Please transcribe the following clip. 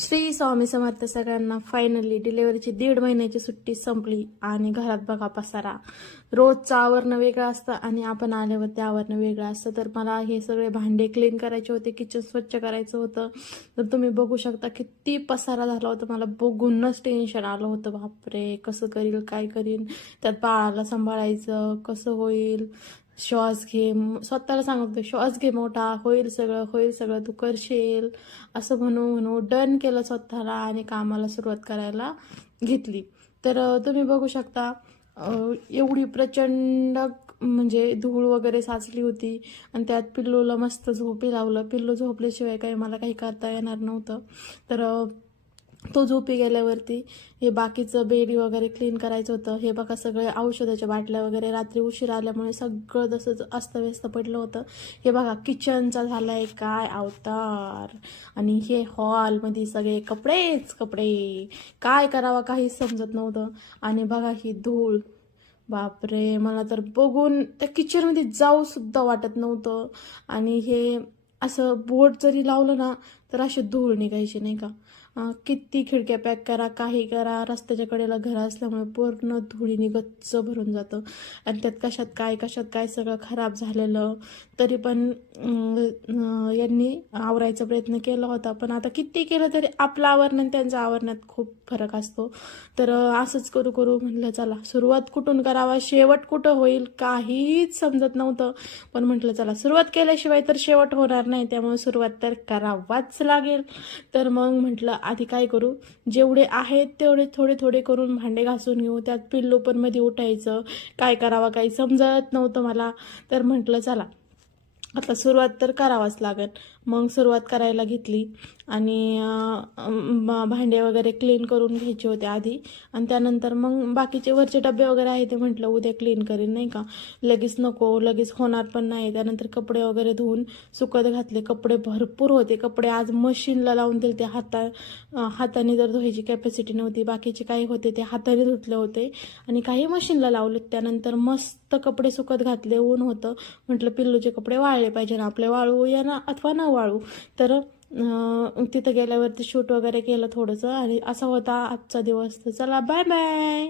श्री स्वामी समर्थ सगळ्यांना फायनली डिलेवरीची दीड महिन्याची सुट्टी संपली आणि घरात बघा पसारा. रोजचं आवरणं वेगळं असतं आणि आपण आल्यावर ते आवरणं वेगळं असतं. तर मला हे सगळे भांडे क्लीन करायचे होते किचन स्वच्छ करायचं होतं. तर तुम्ही बघू शकता किती पसारा झाला होता. मला बघूनच टेन्शन आलं होतं. बापरे कसं करील काय करीन? त्यात बाळाला सांभाळायचं कसं होईल? श्वास घे स्वतःला सांगत होते श्वास घे मोठा होईल सगळं होईल सगळं तू करशील. असं म्हणू म्हणू डन केलं स्वतःला आणि कामाला सुरुवात करायला घेतली. तर तुम्ही बघू शकता एवढी प्रचंड म्हणजे धूळ वगैरे साचली होती आणि त्यात पिल्लूला मस्त झोपी लावलं. पिल्लू झोपल्याशिवाय काही मला काही करता येणार नव्हतं. तर तो झोपी गेल्यावरती हे बाकीचं बेडी वगैरे क्लीन करायचं होतं. हे बघा सगळे औषधाच्या बाटल्या वगैरे रात्री उशीर आल्यामुळे सगळं जसं अस्तव्यस्त पडलं होतं. हे बघा किचनचा झालाय काय अवतार. आणि हे हॉलमध्ये सगळे कपडेच कपडे. काय करावं काहीच समजत नव्हतं. आणि बघा ही धूळ. बापरे मला तर बघून त्या किचनमध्ये जाऊसुद्धा वाटत नव्हतं. आणि हे असं बोट जरी लावलं ना तर अशी धूळ निघायची नाही का? किती खिडक्या पॅक करा काही करा रस्त्याच्या कडेला घर असल्यामुळे पूर्ण धुळीने गच्च भरून जातं. आणि त्यात कशात काय कशात काय सगळं खराब झालेलं? तरी पण यांनी आवरायचा प्रयत्न केला होता. पण आता किती केलं तरी आपलं आवरण आणि त्यांचं आवरण्यात खूप फरक असतो. तर असंच करू करू म्हटलं चला सुरुवात कुठून करावा? शेवट कुठं होईल? काहीच समजत नव्हतं. पण म्हटलं चला सुरुवात केल्याशिवाय तर शेवट होणार नाही. त्यामुळे सुरुवात तर करावाच. लागेल. तर मग म्हटलं आधी काय करू? जेवढे आहेत तेवढे थोडे थोडे करून भांडे घासून घेऊ. त्यात पिल्लू पण मध्ये उठायचं. काय करावं काही समजत नव्हतं मला. तर म्हटलं चला आता सुरुवात तर करावाच लागेल. मग सुरुवात करायला घेतली आणि भांडे वगैरे क्लीन करून घ्यायचे होते आधी. आणि त्यानंतर मग बाकीचे वरचे डबे वगैरे आहे ते म्हटलं उद्या क्लीन करीन नाही का? लगेच नको लगेच होणार पण नाही. त्यानंतर कपडे वगैरे धुवून सुकत घातले. कपडे भरपूर होते. कपडे आज मशीनला लावून दिले ते हाता हाताने जर धुवायची कॅपॅसिटी नव्हती बाकीचे काही होते ते हाताने धुतले होते. आणि काही मशीनला लावले त्यानंतर मस्त कपडे सुकत घातले ऊन होतं. म्हटलं पिल्लूचे कपडे वाळले पाहिजे ना आपले वाळू या ना अथवा न वाळू. तर तिथं गेल्यावरती शूट वगैरे केलं थोडंसं आणि असा होता आजचा दिवस. तर चला बाय बाय